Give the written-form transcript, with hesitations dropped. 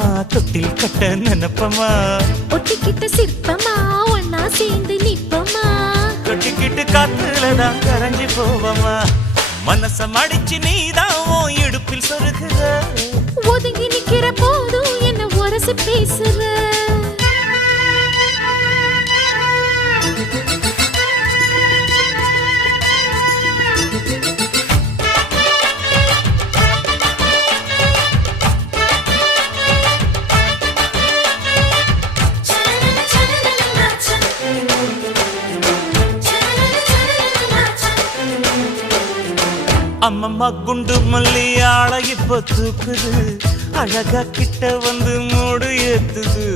தொட்டில் கட்ட நினைப்பமா ஒட்டிக்கிட்ட சிற்பமா ஒன்னா சேர்ந்து நிப்பமா தொட்டிக்கிட்டு காத்துலதான் கரைஞ்சி போவமா மனச மடிச்சு நீதான் உன் இடுப்பில் சொருகுற ஒதுங்கி நிக்கிற போதும் என்ன உரசி பேசுற அம்மம்மா குண்டு மல்லி ஆள இப்ப தூக்குது அழகா கிட்ட வந்து மூடு ஏத்துது